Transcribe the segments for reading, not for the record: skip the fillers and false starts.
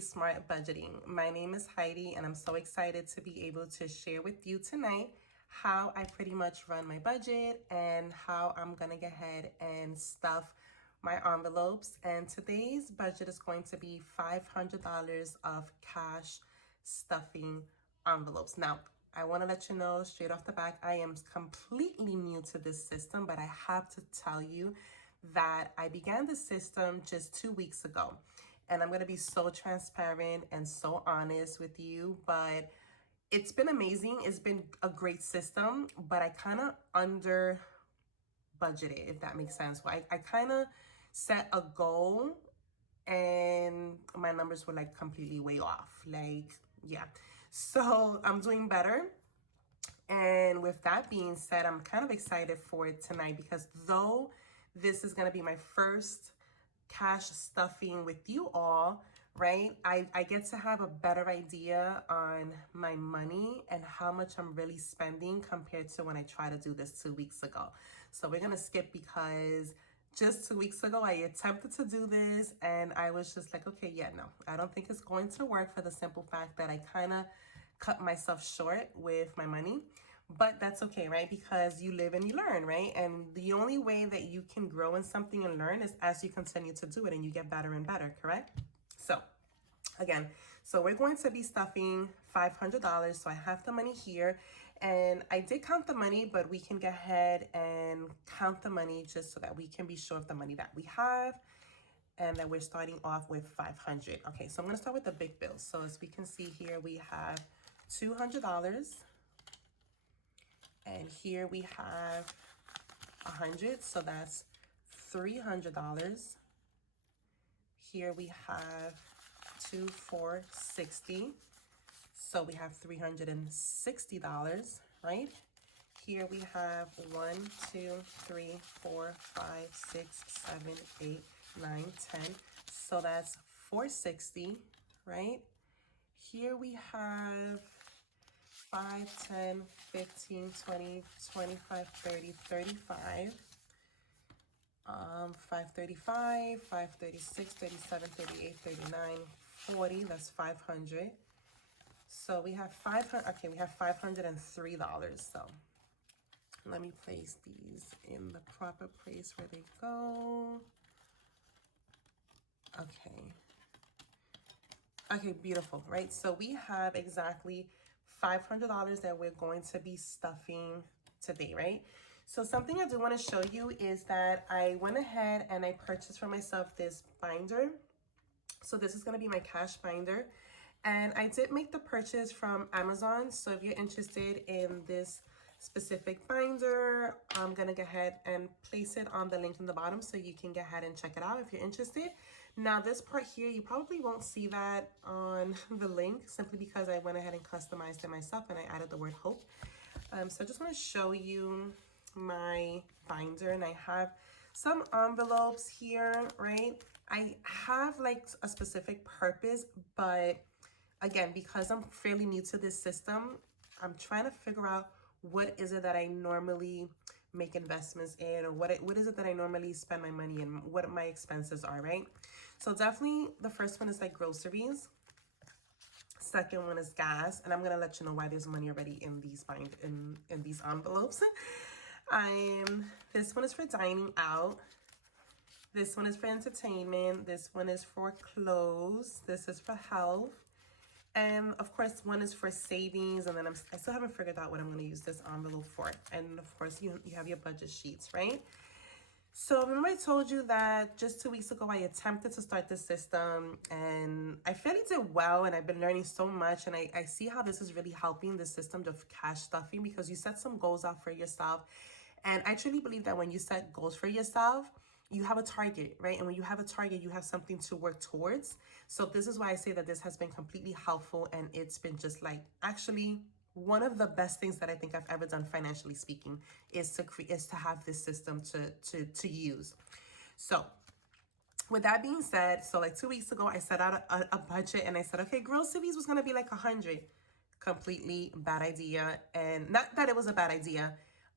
Financially Smart Budgeting. My name is Heidi, and I'm so excited to be able to share with you tonight how I pretty much run my budget and how I'm gonna go ahead and stuff my envelopes. And today's budget is going to be $500 of cash stuffing envelopes. Now, I want to let you know straight off the bat, I am completely new to this system, but I have to tell you that I began the system just 2 weeks ago. And I'm going to be so transparent and so honest with you, but it's been amazing. It's been a great system, but I kind of under budgeted, if that makes sense. So I kind of set a goal and my numbers were like completely way off. Like, yeah. So I'm doing better. And with that being said, I'm kind of excited for it tonight because though this is going to be my first cash stuffing with you all, right? I get to have a better idea on my money and how much I'm really spending compared to when I tried to do this 2 weeks ago. So we're going to skip because just 2 weeks ago, I attempted to do this and I was just like, okay, yeah, no, I don't think it's going to work for the simple fact that I kind of cut myself short with my money. But that's okay, right? Because you live and you learn, right? And the only way that you can grow in something and learn is as you continue to do it and you get better and better, correct? So again, so we're going to be stuffing $500. So I have the money here and I did count the money, but we can go ahead and count the money just so that we can be sure of the money that we have and that we're starting off with 500. Okay, so I'm gonna start with the big bills. So as we can see here, we have $200. And here we have 100, so that's $300. Here we have 2, 4, 60. So we have $360, right? Here we have 1, 2, 3, 4, 5, 6, 7, 8, 9, 10. So that's $460, right? Here we have 5, 10, 15, 20, 25, 30, 35. 535, 536, 37, 38, 39, 40. That's 500. So we have 500. Okay, we have $503. So let me place these in the proper place where they go. Okay. Okay, beautiful, right? So we have exactly $500 that we're going to be stuffing today, right? So something I do want to show you is that I went ahead and I purchased for myself this binder. So this is going to be my cash binder. And I did make the purchase from Amazon. So if you're interested in this specific binder, I'm going to go ahead and place it on the link in the bottom so you can go ahead and check it out if you're interested. Now this part here, you probably won't see that on the link simply because I went ahead and customized it myself and I added the word hope. So I just want to show you my binder and I have some envelopes here, right? I have like a specific purpose, but again, because I'm fairly new to this system, I'm trying to figure out what is it that I normally make investments in, or what is it that I normally spend my money in, what my expenses are, right? So definitely the first one is like groceries. Second one is gas, and I'm gonna let you know why there's money already in these in these envelopes. This one is for dining out. This one is for entertainment. This one is for clothes. This is for health. And of course, one is for savings. And then I still haven't figured out what I'm going to use this envelope for. And of course, you have your budget sheets, right? So remember I told you that just 2 weeks ago, I attempted to start this system and I fairly did well. And I've been learning so much. And I see how this is really helping the system of cash stuffing because you set some goals out for yourself. And I truly believe that when you set goals for yourself, you have a target, right? And when you have a target, you have something to work towards. So this is why I say that this has been completely helpful. And it's been just like actually one of the best things that I think I've ever done financially speaking is to have this system to use. So with that being said, so like 2 weeks ago, I set out a budget and I said, okay, groceries was going to be like 100. Completely bad idea. And not that it was a bad idea.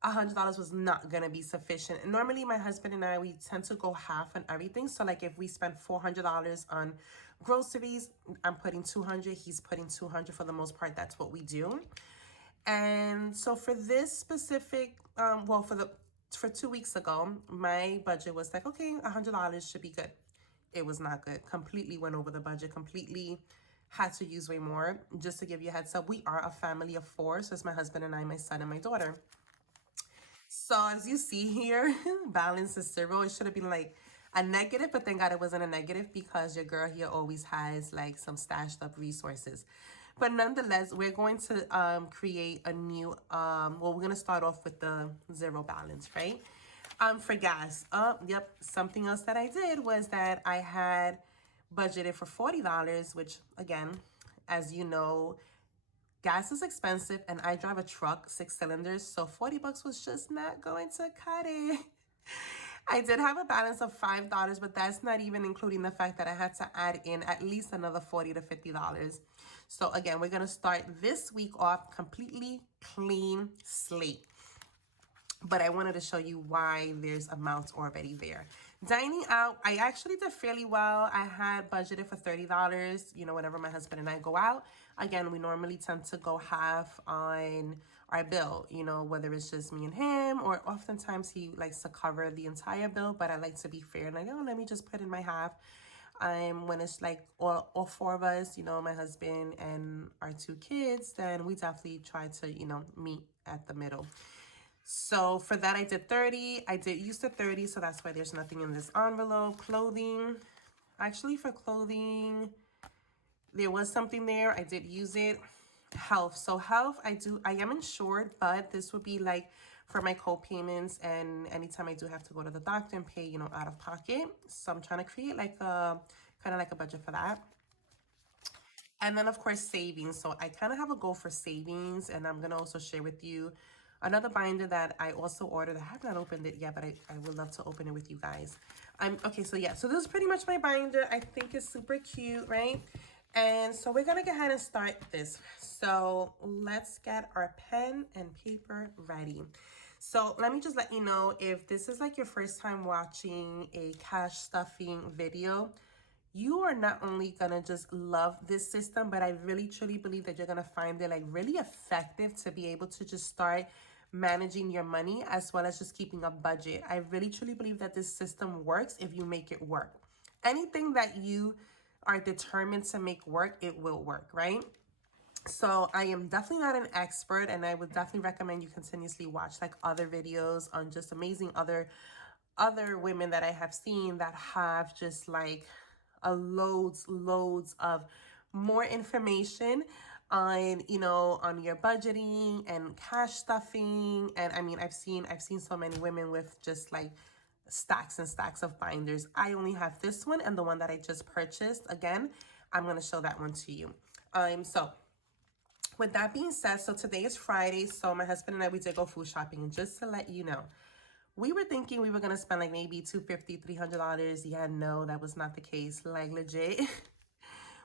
$100 was not going to be sufficient. And normally my husband and I, we tend to go half on everything. So like if we spend $400 on groceries, I'm putting 200, he's putting 200 for the most part. That's what we do. And so for this specific, for 2 weeks ago, my budget was like, okay, $100 should be good. It was not good. Completely went over the budget, completely had to use way more. Just to give you a heads up, we are a family of 4. So it's my husband and I, my son and my daughter. So as you see here, balance is 0. It should have been like a negative, but thank God it wasn't a negative because your girl here always has like some stashed up resources. But nonetheless, we're going to create a new, we're going to start off with the 0 balance, right? For gas, yep, something else that I did was that I had budgeted for $40, which again, as you know, gas is expensive and I drive a truck, 6 cylinders, so 40 bucks was just not going to cut it. I did have a balance of $5, but that's not even including the fact that I had to add in at least another $40 to $50. So again, we're gonna start this week off completely clean slate. But I wanted to show you why there's amounts already there. Dining out, I actually did fairly well. I had budgeted for $30, you know, whenever my husband and I go out. Again, we normally tend to go half on our bill, you know, whether it's just me and him, or oftentimes he likes to cover the entire bill, but I like to be fair and like, oh, let me just put in my half. When it's like all 4 of us, you know, my husband and our 2 kids, then we definitely try to, you know, meet at the middle. So for that, I did 30. I did use the 30, so that's why there's nothing in this envelope. Clothing. Actually, for clothing, there was something there. I did use it. Health. So health, I am insured, but this would be like for my co-payments and anytime I do have to go to the doctor and pay, you know, out of pocket. So I'm trying to create like a kind of like a budget for that. And then, of course, savings. So I kind of have a goal for savings, and I'm going to also share with you another binder that I also ordered. I have not opened it yet, but I would love to open it with you guys. Okay, so yeah, so this is pretty much my binder. I think it's super cute, right? And so we're going to go ahead and start this. So let's get our pen and paper ready. So let me just let you know, if this is like your first time watching a cash stuffing video, you are not only gonna just love this system, but I really truly believe that you're gonna find it like really effective to be able to just start managing your money as well as just keeping a budget. I really truly believe that this system works if you make it work. Anything that you are determined to make work, it will work, right? So I am definitely not an expert, and I would definitely recommend you continuously watch like other videos on just amazing other women that I have seen that have just like loads of more information on, you know, on your budgeting and cash stuffing. And I mean, I've seen so many women with just like stacks and stacks of binders. I only have this one and the one that I just purchased. Again, I'm going to show that one to you. So with that being said, so today is Friday. So my husband and I, we did go food shopping. And just to let you know, we were thinking we were going to spend like maybe $250, $300. Yeah, no, that was not the case. Like legit.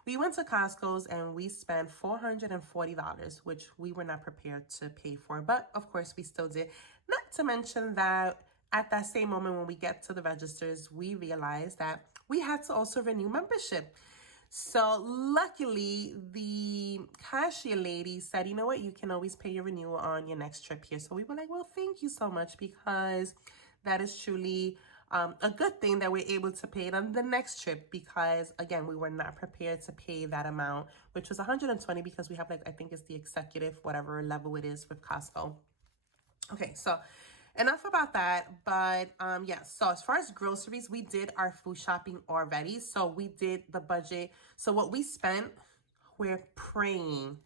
We went to Costco's and we spent $440, which we were not prepared to pay for. But of course, we still did. Not to mention that at that same moment when we get to the registers, we realized that we had to also renew membership. So luckily, the cashier lady said, you know what, you can always pay your renewal on your next trip here. So we were like, well, thank you so much, because that is truly a good thing that we're able to pay it on the next trip, because again, we were not prepared to pay that amount, which was 120 because we have like, I think it's the executive, whatever level it is with Costco. Okay, so enough about that. But yeah, so as far as groceries, we did our food shopping already. So we did the budget. So what we spent, we're praying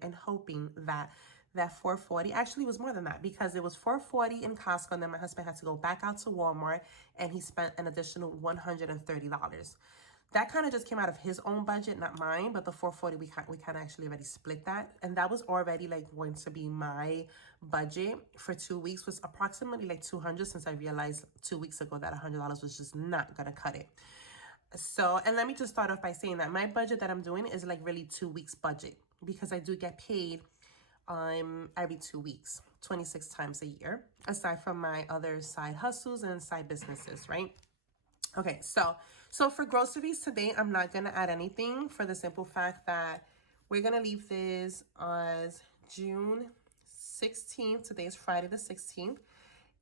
and hoping that that 440 actually was more than that, because it was 440 in Costco, and then my husband had to go back out to Walmart and he spent an additional $130. That kind of just came out of his own budget, not mine, but the 440, we kind of actually already split that. And that was already like going to be my budget for 2 weeks, was approximately like 200, since I realized 2 weeks ago that $100 was just not going to cut it. So, and let me just start off by saying that my budget that I'm doing is like really 2 weeks budget, because I do get paid every 2 weeks, 26 times a year, aside from my other side hustles and side businesses, right? Okay, so So for groceries today, I'm not gonna add anything for the simple fact that we're gonna leave this as June 16th. Today is Friday the 16th.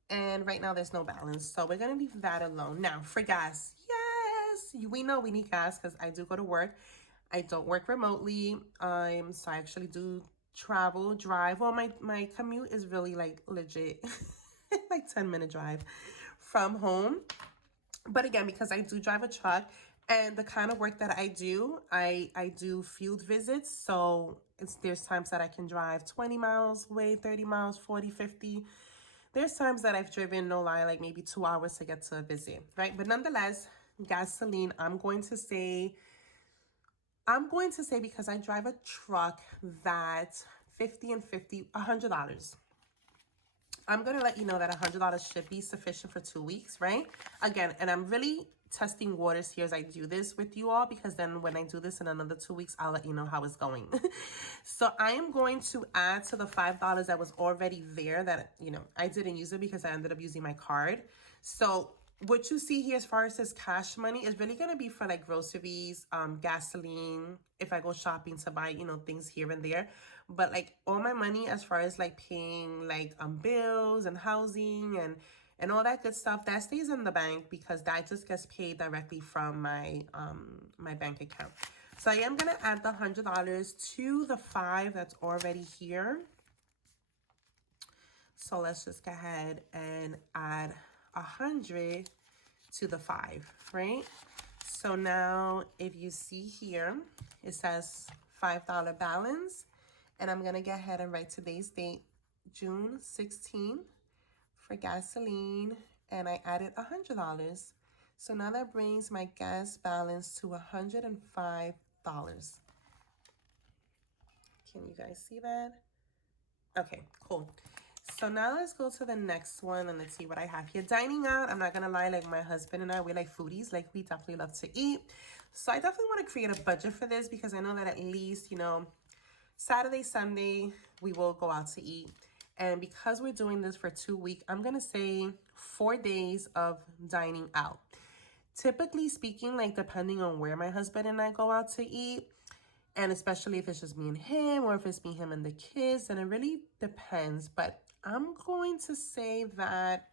And right now there's no balance. So we're gonna leave that alone. Now for gas, yes, we know we need gas because I do go to work. I don't work remotely. So I actually do drive. Well, my commute is really like legit, like 10-minute drive from home. But again, because I do drive a truck and the kind of work that I do, I do field visits. So there's times that I can drive 20 miles away, 30 miles, 40, 50. There's times that I've driven, no lie, like maybe 2 hours to get to a visit, right? But nonetheless, gasoline, I'm going to say because I drive a truck that 50 and 50, $100. I'm going to let you know that $100 should be sufficient for 2 weeks, right? Again, and I'm really testing waters here as I do this with you all, because then when I do this in another 2 weeks, I'll let you know how it's going. So I am going to add to the $5 that was already there that, you know, I didn't use it because I ended up using my card. So what you see here as far as this cash money is really going to be for like groceries, gasoline, if I go shopping to buy, you know, things here and there. But like all my money as far as like paying like bills and housing and all that good stuff, that stays in the bank because that just gets paid directly from my my bank account. So I am gonna add the $100 to the $5 that's already here. So let's just go ahead and add 100 to the $5, right? So now if you see here, it says $5 balance, and I'm gonna go ahead and write today's date, June 16th, for gasoline, and I added $100. So now that brings my gas balance to $105. Can you guys see that? Okay, cool. So now let's go to the next one and let's see what I have here. Dining out, I'm not gonna lie, like my husband and I, we're like foodies, like we definitely love to eat. So I definitely want to create a budget for this because I know that at least, you know, Saturday, Sunday, we will go out to eat. And because we're doing this for 2 weeks, I'm gonna say 4 days of dining out. Typically speaking, like depending on where my husband and I go out to eat, and especially if it's just me and him or if it's me, him, and the kids, and it really depends. But I'm going to say that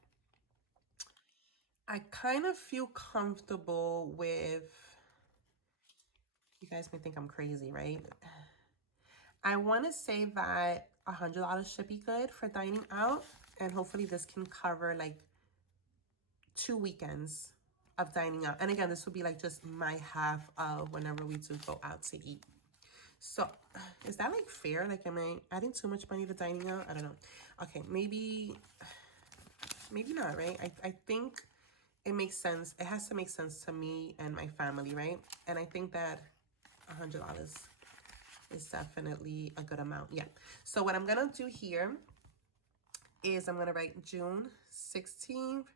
I kind of feel comfortable with, you guys may think I'm crazy, right? I want to say that $100 should be good for dining out. And hopefully this can cover like 2 weekends of dining out. And again, this will be like just my half of whenever we do go out to eat. So is that like fair? Like, am I adding too much money to dining out? I don't know. Okay, maybe not, right? I think it makes sense. It has to make sense to me and my family, right? And I think that $100 is definitely a good amount. Yeah. So what I'm gonna do here is I'm gonna write June 16th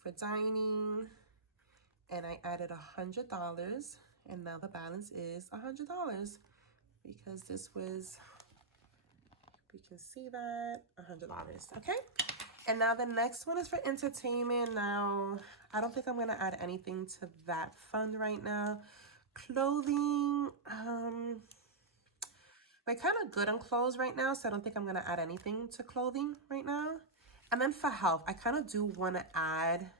for dining, and I added $100, and now the balance is $100 because this was, we can see that, $100. Okay. And now the next one is for entertainment. Now, I don't think I'm gonna add anything to that fund right now. Clothing, we're kind of good on clothes right now, so I don't think I'm gonna add anything to clothing right now. And then for health, I kind of do want to add,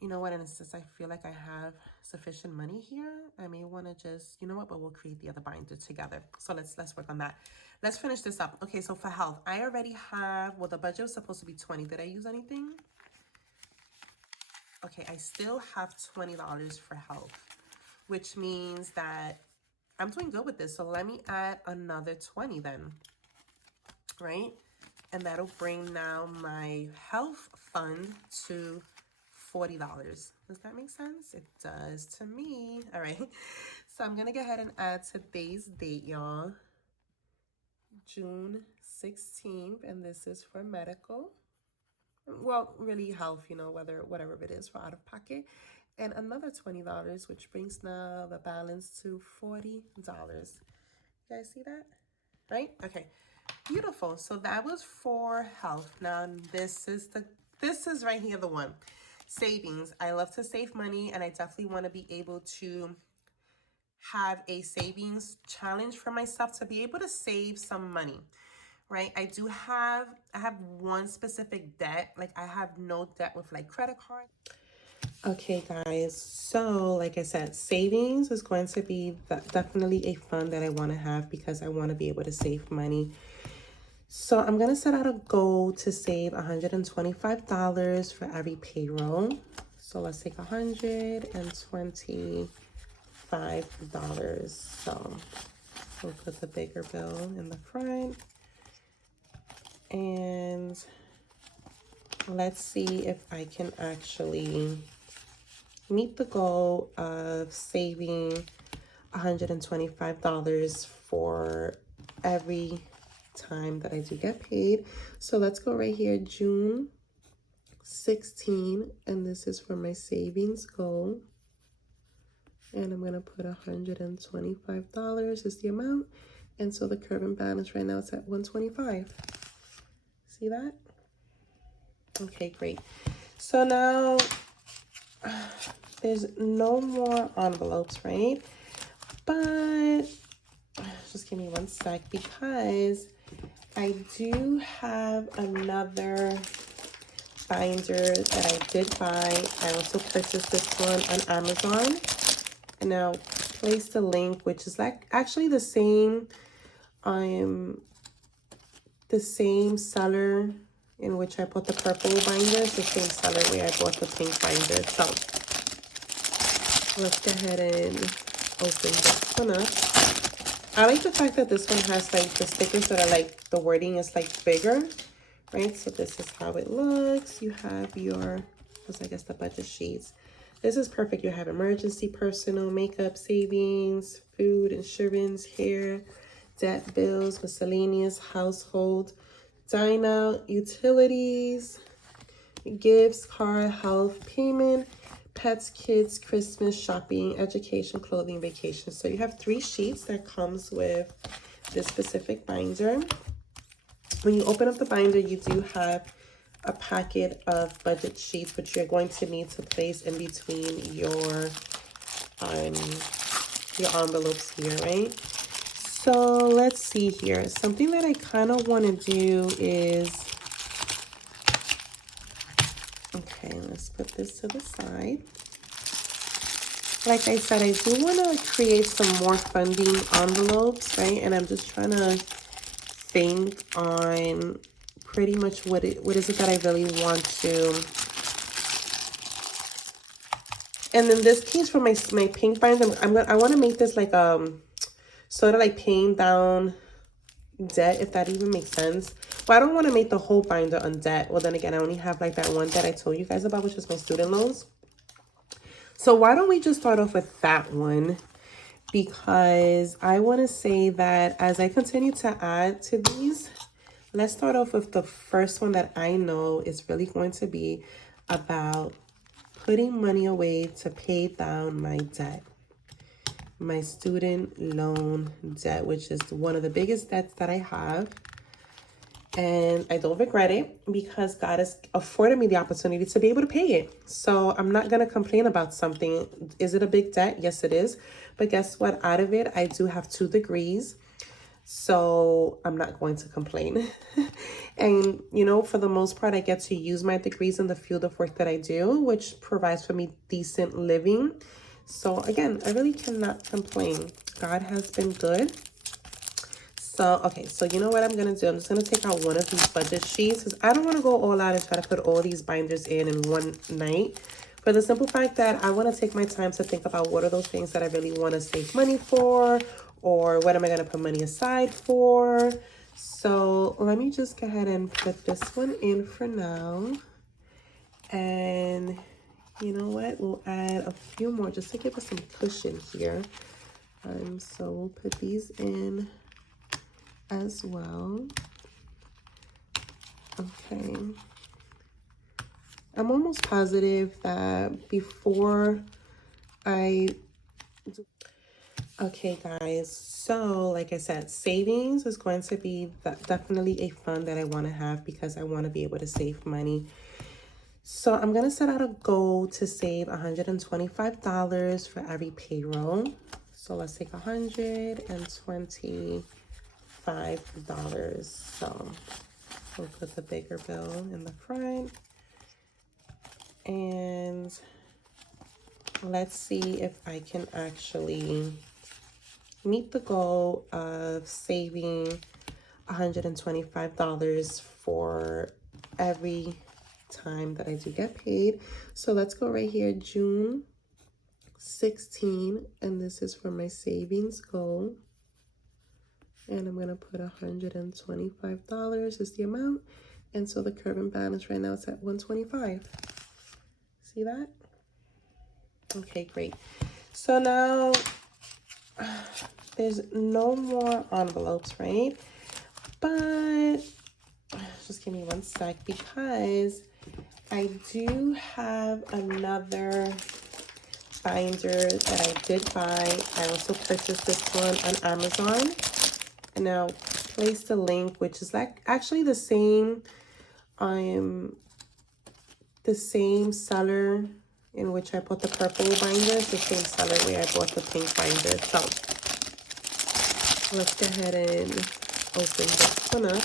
you know what, and since I feel like I have sufficient money here, I may want to just, you know what, but we'll create the other binder together. So let's work on that. Let's finish this up. Okay, so for health, I already have, well, the budget was supposed to be 20. Did I use anything? Okay, I still have $20 for health, which means that I'm doing good with this. So let me add another 20 then, right? And that'll bring now my health fund to $40. Does that make sense? It does to me. All right. So I'm going to go ahead and add today's date, y'all. June 16th. And this is for medical. Well, really health, you know, whatever it is for out of pocket. And another $20, which brings now the balance to $40. You guys see that? Right? Okay. Beautiful. So that was for health. Now this is right here, the one. savings. I love to save money, and I definitely want to be able to have a savings challenge for myself to be able to save some money, right? I have one specific debt. Like, I have no debt with like credit cards. Okay, guys, so like I said, savings is going to be definitely a fund that I want to have because I want to be able to save money. So I'm going to set out a goal to save $125 for every payroll. So let's take $125. So we'll put the bigger bill in the front. And let's see if I can actually meet the goal of saving $125 for every time that I do get paid. So let's go right here, June 16, and this is for my savings goal. And I'm gonna put $125 is the amount. And so the current balance right now is at $125. See that? Okay, great. So now there's no more envelopes, right? But just give me one sec, because I do have another binder that I did buy. I also purchased this one on Amazon, and I'll place the link, which is like actually the same seller in which I bought the purple binder. It's the same seller where I bought the pink binder. So let's go ahead and open this one up. I like the fact that this one has like the stickers that are like, the wording is like bigger, right? So this is how it looks. You have your, I guess, the budget sheets. This is perfect. You have emergency, personal, makeup, savings, food, insurance, hair, debt, bills, miscellaneous, household, dine out, utilities, gifts, car, health, payment, pets, kids, Christmas, shopping, education, clothing, vacation. So you have 3 sheets that comes with this specific binder. When you open up the binder, you do have a packet of budget sheets, which you're going to need to place in between your envelopes here, right? So let's see here. Something that I kind of want to do is, okay, let's put this to the side. Like I said, I do want to create some more funding envelopes, right? And I'm just trying to think on pretty much what is it that I really want to. And in this case, for my pink binder, I want to make this like sort of like paying down debt, if that even makes sense. Well, I don't want to make the whole binder on debt. Well, then again, I only have like that one that I told you guys about, which is my student loans. So why don't we just start off with that one? Because I want to say that as I continue to add to these, let's start off with the first one that I know is really going to be about putting money away to pay down my debt. My student loan debt, which is one of the biggest debts that I have. And I don't regret it because God has afforded me the opportunity to be able to pay it. So I'm not going to complain about something. Is it a big debt? Yes, it is. But guess what? Out of it, I do have 2 degrees. So I'm not going to complain. And, you know, for the most part, I get to use my degrees in the field of work that I do, which provides for me decent living. So again, I really cannot complain. God has been good. So, okay, so you know what I'm going to do? I'm just going to take out one of these budget sheets because I don't want to go all out and try to put all these binders in one night. For the simple fact that I want to take my time to think about what are those things that I really want to save money for, or what am I going to put money aside for. So let me just go ahead and put this one in for now. And you know what? We'll add a few more just to give us some cushion here. So we'll put these in as well. Okay. I'm almost positive that before I do. Okay, guys. So like I said, savings is going to be definitely a fund that I want to have because I want to be able to save money. So I'm going to set out a goal to save $125 for every payroll. So let's take $125. So we'll put the bigger bill in the front. And let's see if I can actually meet the goal of saving $125 for every time that I do get paid. So let's go right here, June 16, and this is for my savings goal. And I'm gonna put $125 is the amount. And so the current balance right now is at $125. See that? Okay, great. So now there's no more envelopes, right? But just give me one sec, because I do have another binder that I did buy. I also purchased this one on Amazon, and I'll place the link, which is like actually the same seller in which I bought the purple binder. It's the same seller where I bought the pink binder. So let's go ahead and open this one up.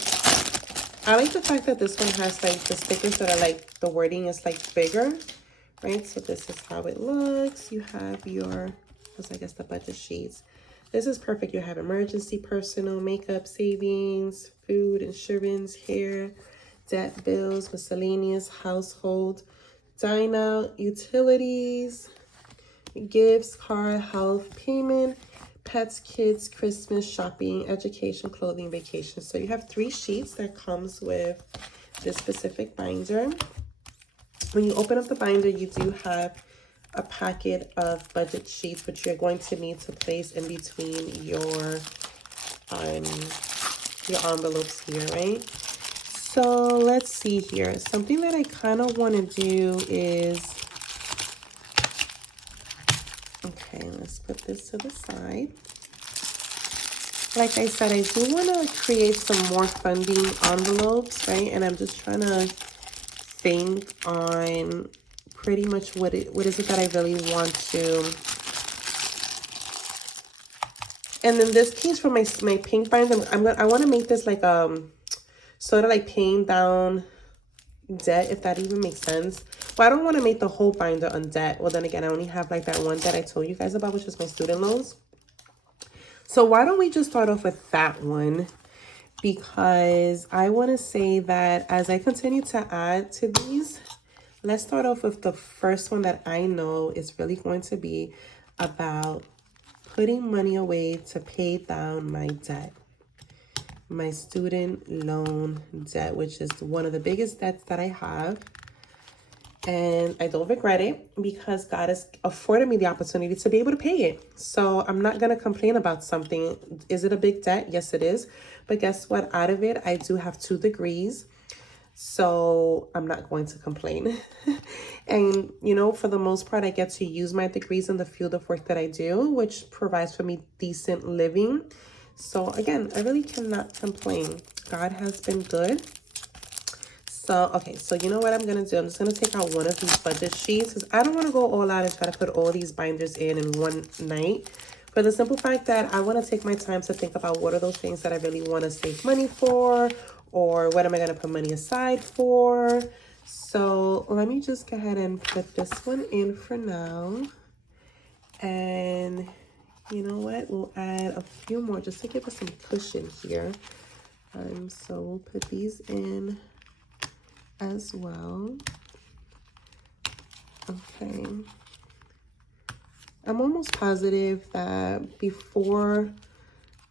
I like the fact that this one has like the stickers that are like, the wording is like bigger, right? So this is how it looks. You have your, I guess the budget sheets. This is perfect. You have emergency, personal, makeup, savings, food, insurance, hair, debt, bills, miscellaneous, household, dine out, utilities, gifts, car, health, payment, pets, kids, Christmas, shopping, education, clothing, vacation. So you have 3 sheets that comes with this specific binder. When you open up the binder, you do have a packet of budget sheets, which you're going to need to place in between your envelopes here, right? So let's see here. Something that I kind of want to do is, okay, let's put this to the side. Like I said, I do want to create some more funding envelopes, right? And I'm just trying to think on pretty much what is it that I really want to. And in this case, for my pink binder, I want to make this like sort of like paying down debt, if that even makes sense. Well, I don't want to make the whole binder on debt. Well, then again, I only have like that one debt I told you guys about, which is my student loans. So why don't we just start off with that one? Because I want to say that as I continue to add to these, let's start off with the first one that I know is really going to be about putting money away to pay down my debt. My student loan debt, which is one of the biggest debts that I have. And I don't regret it because God has afforded me the opportunity to be able to pay it. So I'm not going to complain about something. Is it a big debt? Yes, it is. But guess what? Out of it, I do have 2 degrees. So I'm not going to complain. And, you know, for the most part, I get to use my degrees in the field of work that I do, which provides for me decent living. So again, I really cannot complain. God has been good. So, okay, so you know what I'm going to do? I'm just going to take out one of these budget sheets because I don't want to go all out and try to put all these binders in one night. For the simple fact that I want to take my time to think about what are those things that I really want to save money for, or what am I going to put money aside for. So let me just go ahead and put this one in for now. And you know what? We'll add a few more just to give us some cushion here. So we'll put these in as well. Okay. I'm almost positive that before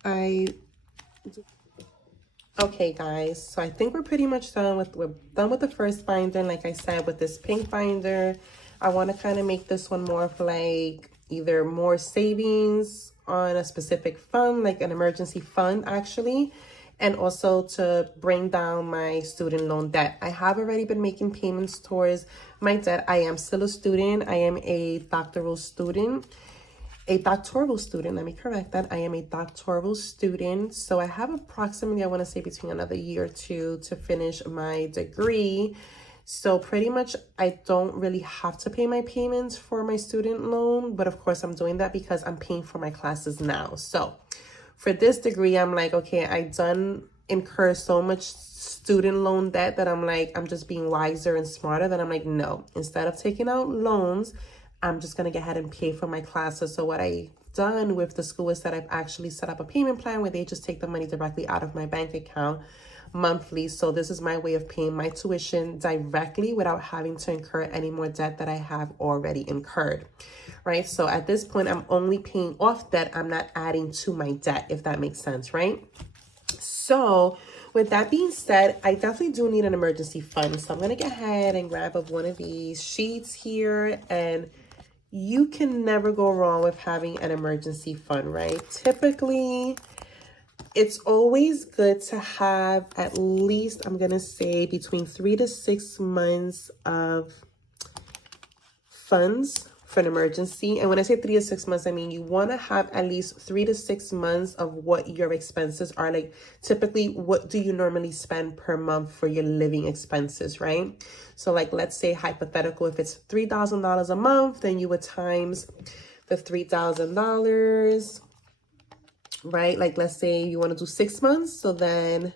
I... Okay, guys, so I think we're pretty much done with, the first binder. And like I said, with this pink binder, I want to kind of make this one more of like either more savings on a specific fund, like an emergency fund actually, and also to bring down my student loan debt. I have already been making payments towards my debt. I am still a student. I am a doctoral student. Let me correct that. I am a doctoral student. So I have approximately, I want to say between another year or 2 to finish my degree. So pretty much I don't really have to pay my payments for my student loan, but of course I'm doing that because I'm paying for my classes now. So for this degree, I'm like, okay, I done incur so much student loan debt that I'm like, I'm just being wiser and smarter. That I'm like, no, instead of taking out loans, I'm just gonna go ahead and pay for my classes. So what I done with the school is that I've actually set up a payment plan where they just take the money directly out of my bank account monthly. So this is my way of paying my tuition directly without having to incur any more debt that I have already incurred, right? So at this point, I'm only paying off debt. I'm not adding to my debt, if that makes sense, right? So with that being said, I definitely do need an emergency fund. So I'm going to go ahead and grab up one of these sheets here, and you can never go wrong with having an emergency fund, right? Typically, it's always good to have at least, I'm going to say, between 3 to 6 months of funds for an emergency. And when I say 3 to 6 months, I mean you want to have at least 3 to 6 months of what your expenses are. Like typically, what do you normally spend per month for your living expenses, right? So like, let's say hypothetical, if it's $3,000 a month, then you would times the $3,000, right? Like let's say you want to do 6 months. So then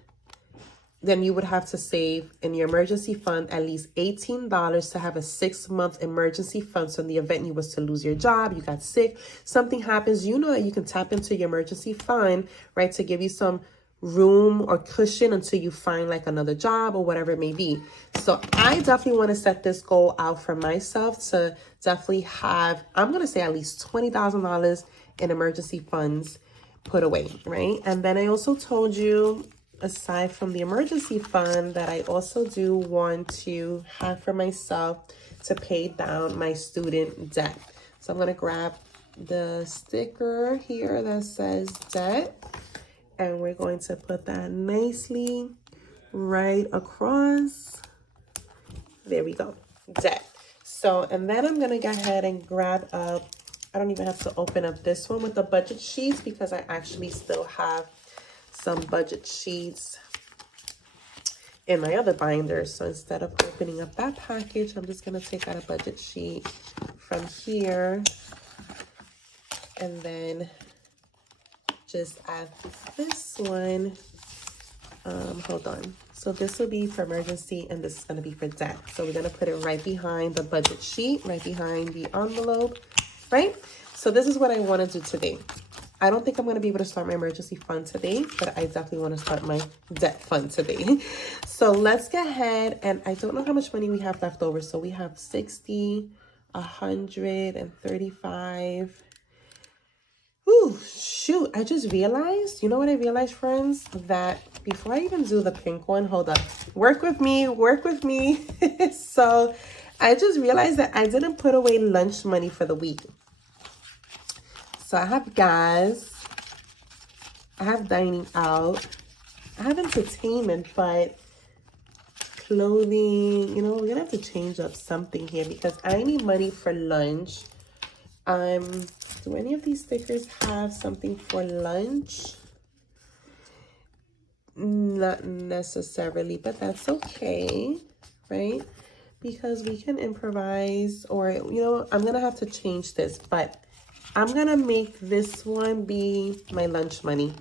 you would have to save in your emergency fund at least $18 to have a 6-month emergency fund. So in the event you was to lose your job, you got sick, something happens, you know that you can tap into your emergency fund, right, to give you some room or cushion until you find like another job or whatever it may be. So I definitely want to set this goal out for myself to definitely have, I'm going to say, at least $20,000 in emergency funds put away, right? And then I also told you, aside from the emergency fund, that I also do want to have for myself to pay down my student debt. So I'm going to grab the sticker here that says debt, and we're going to put that nicely right across. There we go, debt. So, and then I'm going to go ahead and grab up, I don't even have to open up this one with the budget sheets because I actually still have some budget sheets in my other binders. So instead of opening up that package, I'm just going to take out a budget sheet from here and then just add this one. Hold on. So this will be for emergency and this is going to be for debt. So we're going to put it right behind the budget sheet, right behind the envelope, right? So this is what I want to do today. I don't think I'm going to be able to start my emergency fund today, but I definitely want to start my debt fund today. So let's go ahead, and I don't know how much money we have left over. So we have 60, 135. Ooh, shoot. I just realized, you know what I realized, friends? That before I even do the pink one, hold up. Work with me, work with me. So I just realized that I didn't put away lunch money for the week. So I have gas, I have dining out, I have entertainment, but clothing, you know, we're gonna have to change up something here because I need money for lunch. Do any of these stickers have something for lunch? Not necessarily, but that's okay, right? Because we can improvise, or, you know, I'm gonna have to change this, but I'm going to make this one be my lunch money.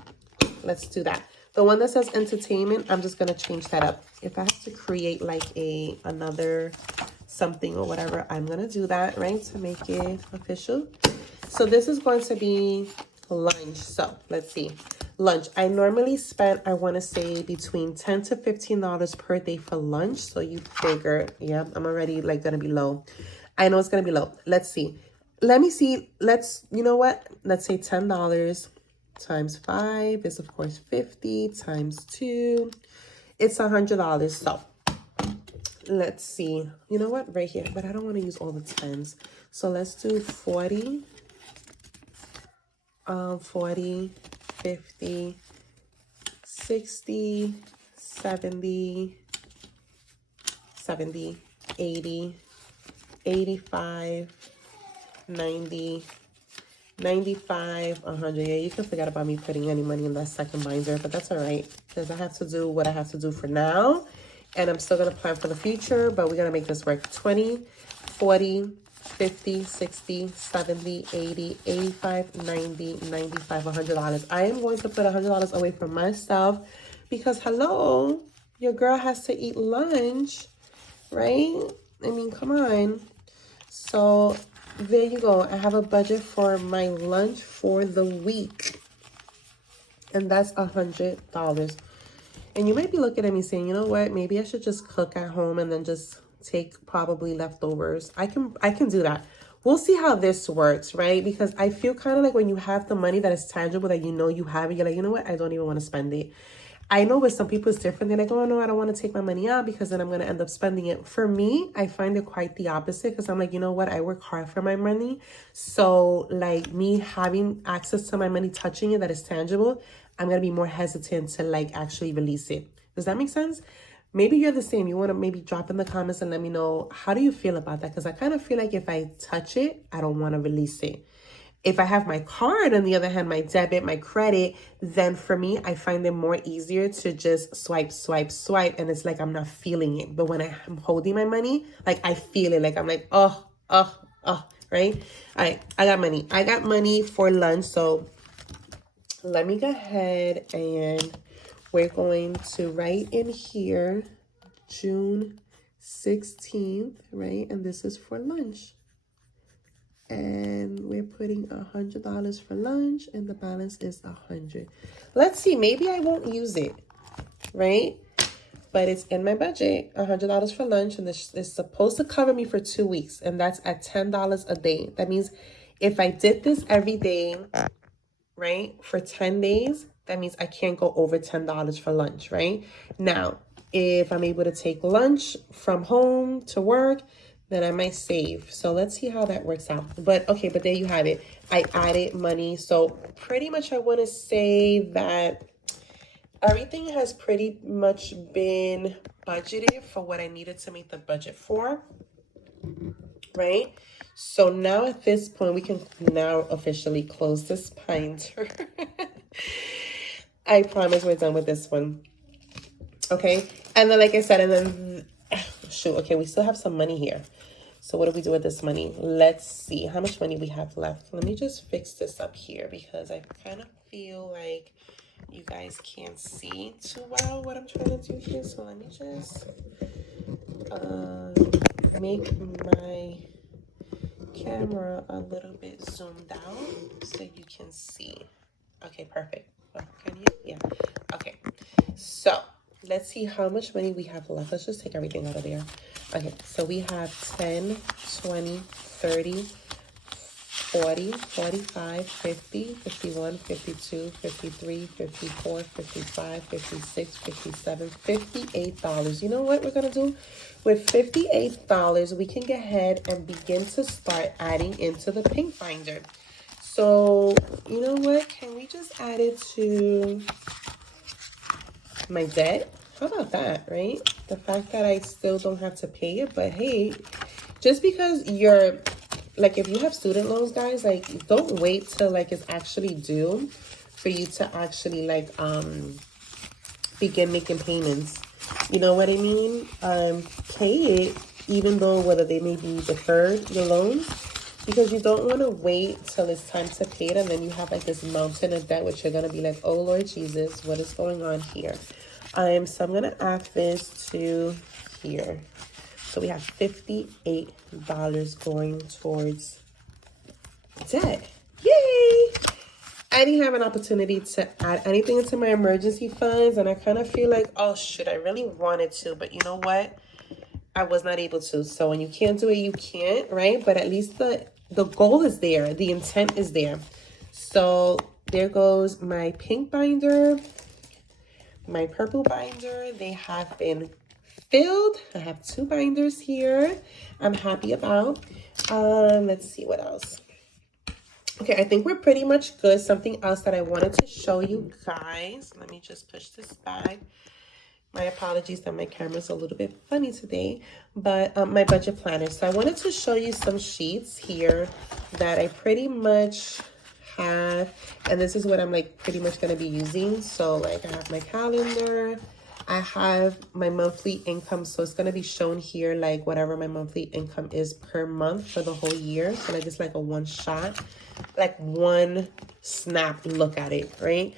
Let's do that. The one that says entertainment, I'm just going to change that up. If I have to create like another something or whatever, I'm going to do that, right, to make it official. So this is going to be lunch. So let's see. Lunch. I normally spend, I want to say, between $10 to $15 per day for lunch. So you figure, yeah, I'm already like going to be low. I know it's going to be low. Let's see. Let me see. You know what? Let's say $10 times 5 is, of course, 50 times 2. It's $100. So let's see. You know what? Right here. But I don't want to use all the 10s. So let's do 40, 40, 50, 60, 70, 70, 80, 85, 90, 95, 100. Yeah, you can forget about me putting any money in that second binder, but that's all right because I have to do what I have to do for now. and I'm still gonna plan for the future, but we're gonna make this work. 20, 40, 50, 60, 70, 80, 85, 90, 95, $100. I am going to put $100 away for myself because hello, your girl has to eat lunch, right? I mean, come on. So there you go. I have a budget for my lunch for the week, and that's $100. And you might be looking at me saying, you know what, maybe I should just cook at home and then just take probably leftovers. I can do that. We'll see how this works, right? Because I feel kind of like when you have the money that is tangible, that you know you have it, you're like, you know what, I don't even want to spend it. I know with some people it's different. They're like, oh no, I don't want to take my money out because then I'm going to end up spending it. For me, I find it quite the opposite because I'm like, you know what, I work hard for my money. So like me having access to my money, touching it, that is tangible, I'm going to be more hesitant to like actually release it. Does that make sense? Maybe you're the same. You want to maybe drop in the comments and let me know, how do you feel about that? Because I kind of feel like if I touch it, I don't want to release it. If I have my card, on the other hand, my debit, my credit, then for me, I find it more easier to just swipe, swipe, swipe. And it's like I'm not feeling it. But when I'm holding my money, like I feel it. Like I'm like, oh, right? All right, I got money. I got money for lunch. So let me go ahead and we're going to write in here June 16th, right? And this is for lunch. And we're putting $100 for lunch, and the balance is $100. Let's see, maybe I won't use it, right? But it's in my budget, $100 for lunch, and this is supposed to cover me for 2 weeks, and that's at $10 a day. That means if I did this every day, right, for 10 days, that means I can't go over $10 for lunch, right? Now, if I'm able to take lunch from home to work, then I might save. So let's see how that works out. But okay, but there you have it. I added money. So pretty much I want to say that everything has pretty much been budgeted for what I needed to make the budget for, right? So now at this point, we can now officially close this binder. I promise we're done with this one. Okay. And then, like I said, and then, shoot, okay, we still have some money here. So what do we do with this money? Let's see how much money we have left. Let me just fix this up here because I kind of feel like you guys can't see too well what I'm trying to do here. So let me just make my camera a little bit zoomed out so you can see. Okay, perfect. Oh, can you? Yeah. Okay. So let's see how much money we have left. Let's just take everything out of there. Okay, so we have 10, 20, 30, 40, 45, 50, 51, 52, 53, 54, 55, 56, 57, $58. You know what we're going to do? With $58, we can go ahead and begin to start adding into the pink binder. So, you know what? Can we just add it to my debt? How about that, right? The fact that I still don't have to pay it, but hey, just because you're, like, if you have student loans, guys, like, don't wait till, like, it's actually due for you to actually, like, begin making payments. You know what I mean? Pay it, even though whether they may be deferred, your loans, because you don't want to wait till it's time to pay it, and then you have, like, this mountain of debt, which you're going to be like, oh, Lord Jesus, what is going on here? So I'm going to add this to here. So we have $58 going towards debt. Yay! I didn't have an opportunity to add anything into my emergency funds, and I kind of feel like, oh, shit, I really wanted to, but you know what? I was not able to. So when you can't do it, you can't, right? But at least the goal is there. The intent is there. So there goes my pink binder. My purple binder, they have been filled. I have 2 binders here I'm happy about. Let's see what else. Okay, I think we're pretty much good. Something else that I wanted to show you guys. Let me just push this back. My apologies that my camera's a little bit funny today, but my budget planner. So I wanted to show you some sheets here that I pretty much have, and this is what I'm like pretty much going to be using. So like I have my calendar, I have my monthly income, so it's going to be shown here like whatever my monthly income is per month for the whole year. So like it's like a one shot, like one snap look at it, right?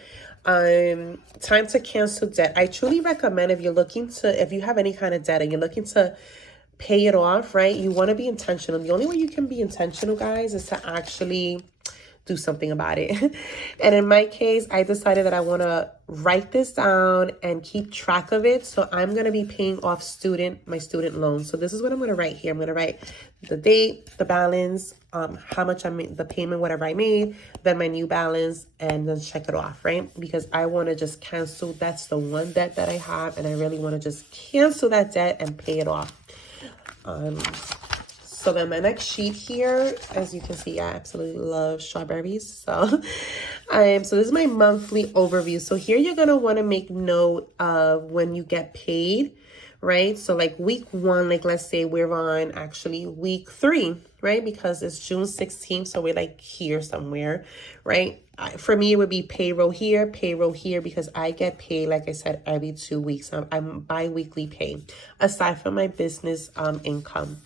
Time to cancel debt. I truly recommend if you have any kind of debt and you're looking to pay it off, right? You want to be intentional. The only way you can be intentional, guys, is to actually do something about it. And in my case, I decided that I want to write this down and keep track of it. So I'm going to be paying off my student loan. So this is what I'm going to write here. I'm going to write the date, the balance, how much I made, the payment, whatever I made, then my new balance, and then check it off, right? Because I want to just cancel. That's the one debt that I have, and I really want to just cancel that debt and pay it off. So then my next sheet here, as you can see, I absolutely love strawberries. So, so this is my monthly overview. So here you're going to want to make note of when you get paid, right? So like week 1, like let's say we're on actually week 3, right? Because it's June 16th. So we're like here somewhere, right? For me, it would be payroll here, because I get paid, like I said, every 2 weeks. I'm bi-weekly pay, aside from my business income.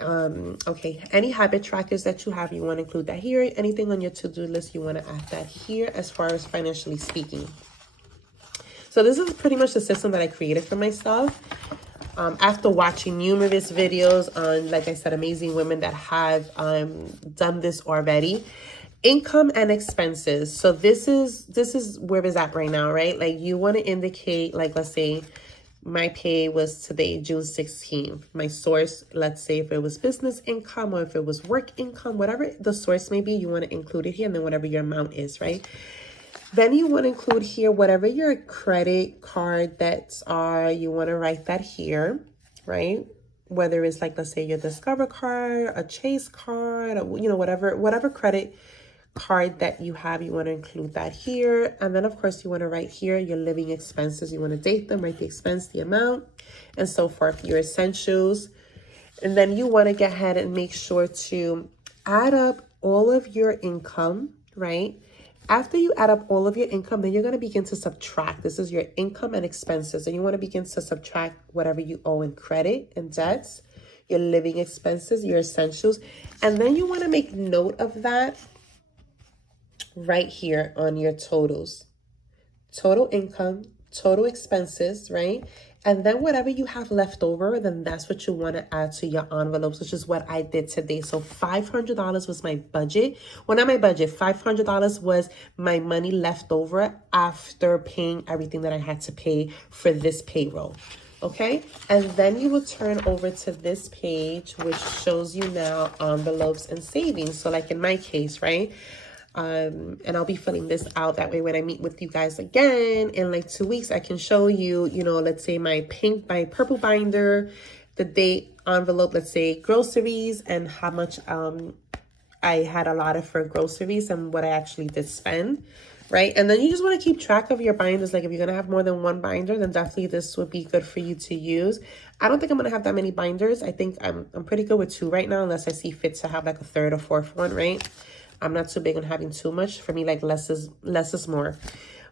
Okay, any habit trackers that you have, you want to include that here. Anything on your to-do list, you want to add that here as far as financially speaking. So this is pretty much the system that I created for myself. After watching numerous videos on, like I said, amazing women that have done this already. Income and expenses. So this is where it's at right now, right? Like you want to indicate, like let's say my pay was today, June 16th. My source, let's say if it was business income or if it was work income, whatever the source may be, you want to include it here, and then whatever your amount is, right? Then you want to include here whatever your credit card debts are. You want to write that here, right? Whether it's like, let's say your Discover card, a Chase card, or, you know, whatever credit card that you have, you want to include that here. And then of course you want to write here your living expenses. You want to date them, write the expense, the amount, and so forth, your essentials. And then you want to get ahead and make sure to add up all of your income, right? After you add up all of your income, then you're going to begin to subtract. This is your income and expenses, and you want to begin to subtract whatever you owe in credit and debts, your living expenses, your essentials. And then you want to make note of that right here on your totals. Total income, total expenses, right? And then whatever you have left over, then that's what you want to add to your envelopes, which is what I did today. So $500 was my budget. Well, not my budget. $500 was my money left over after paying everything that I had to pay for this payroll. Okay, and then you will turn over to this page, which shows you now envelopes and savings. So like in my case, right? And I'll be filling this out. That way, when I meet with you guys again in like 2 weeks, I can show you, you know, let's say my purple binder, the date envelope, let's say groceries, and how much I had allotted for groceries and what I actually did spend, right? And then you just want to keep track of your binders. Like if you're going to have more than one binder, then definitely this would be good for you to use. I don't think I'm going to have that many binders. I think I'm pretty good with 2 right now, unless I see fit to have like a 3rd or 4th one, right? I'm not too big on having too much. For me, like less is more.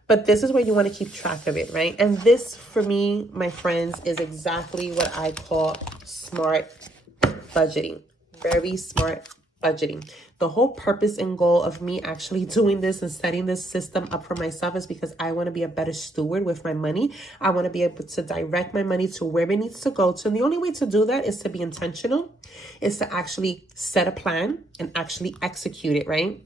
But this is where you want to keep track of it, right? And this, for me, my friends, is exactly what I call smart budgeting. Very smart budgeting. The whole purpose and goal of me actually doing this and setting this system up for myself is because I want to be a better steward with my money. I want to be able to direct my money to where it needs to go to. And the only way to do that is to be intentional, is to actually set a plan and actually execute it, right?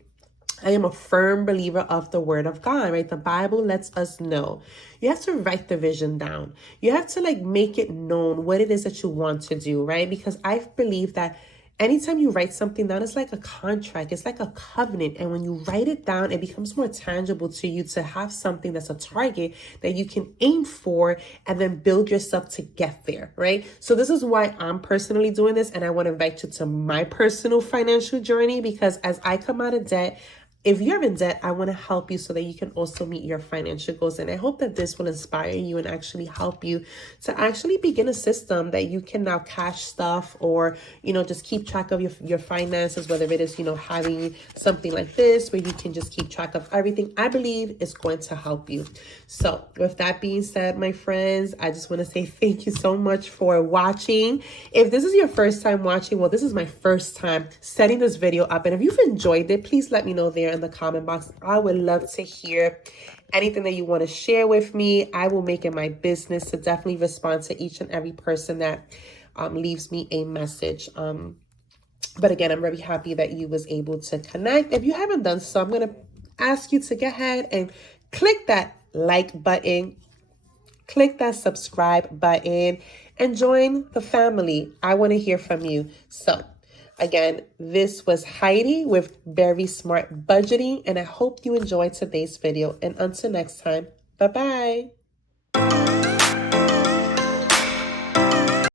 I am a firm believer of the word of God, right? The Bible lets us know. You have to write the vision down. You have to like make it known what it is that you want to do, right? Because I believe that anytime you write something down, it's like a contract. It's like a covenant. And when you write it down, it becomes more tangible to you to have something that's a target that you can aim for and then build yourself to get there, right? So this is why I'm personally doing this. And I want to invite you to my personal financial journey, because as I come out of debt, if you're in debt, I want to help you so that you can also meet your financial goals. And I hope that this will inspire you and actually help you to actually begin a system that you can now cash stuff, or, just keep track of your finances, whether it is, having something like this where you can just keep track of everything. I believe it's going to help you. So with that being said, my friends, I just want to say thank you so much for watching. If this is your first time watching, well, this is my first time setting this video up. And if you've enjoyed it, please let me know there in the comment box. I would love to hear anything that you want to share with me. I will make it my business to definitely respond to each and every person that leaves me a message. But again, I'm very happy that you was able to connect. If you haven't done so, I'm going to ask you to go ahead and click that like button, click that subscribe button, and join the family. I want to hear from you. So again, this was Heidi with Very Smart Budgeting, and I hope you enjoyed today's video. And until next time, bye-bye.